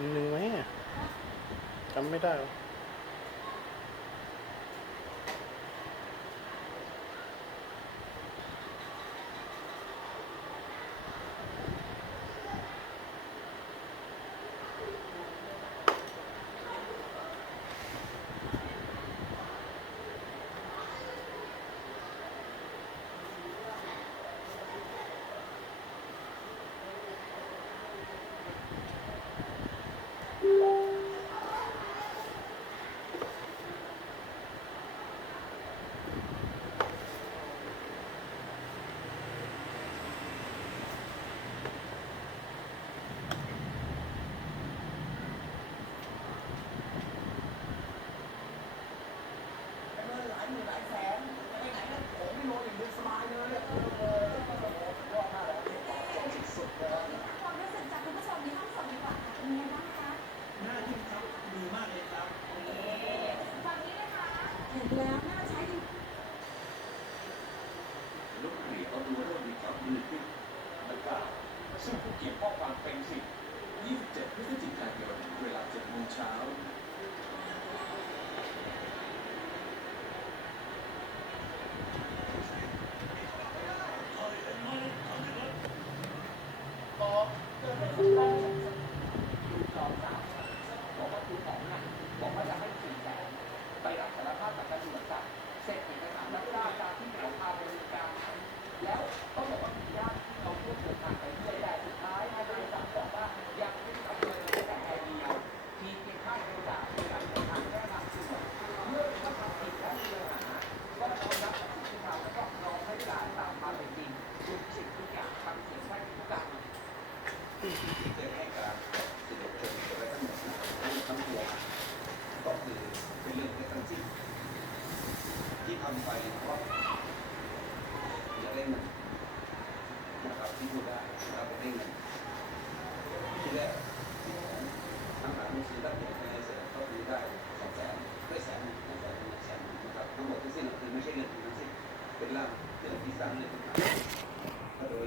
1,000ไหมจำไม่ได้ ความรู้สึกจากคุณผู้ชมในห้องส่งดีกว่าค่ะเป็นยังไงบ้างคะน่าทึ่งครับดีมากเลยครับฝั่งนี้นะคะเห็นแล้วน่าใช้จริงลูกเหรียญเอาดูว่ามีข่าวดีขึ้นดังกล่าวซึ่งผู้เกี่ยวข้องความเป็นสิทธิ์27 พฤศจิกายนเวลา 7 โมงเช้าบอกว่าคุณอ๋องน่ะบอกว่าจะให้400,000ไปรับสารภาพกับตำรวจจับเสร็จเอกสารรับราชการที่เขาพาไปบริการนั้นแล้วก็บอกว่ามีญาติที่เขาร่วมเดินทางไปด้วยแต่สุดท้ายนายบริษัทบอกว่ายังไม่ได้ทำเลยแม้แต่รายเดียวมีเพียงค่าบริการในการเดินทางแค่บางส่วนเมื่อถ้าทำผิดและมีปัญหาก็ยอมรับกับสิ่งที่ทำแล้วก็รอให้การตามความเป็นจริงทุกสิ่งทุกอย่างทำเสียงได้ทุกอย่างที่เคยให้การสิทธิชนอะไรทั้งหมดทั้งตัวก็คือเป็นเรื่องในทั้งสิ้นที่ทำไปเพราะอยากได้เงินนะครับที่พูดได้เราไปได้เงินที่แรกทางหลังหนังสือรับเงินในเสร็จก็คือได้200,000ได้100,000นะครับทั้งหมดทั้งสิ้นคือไม่ใช่เงินทั้งสิ้นเป็นร่างเรื่องที่3เรื่องที่3โดย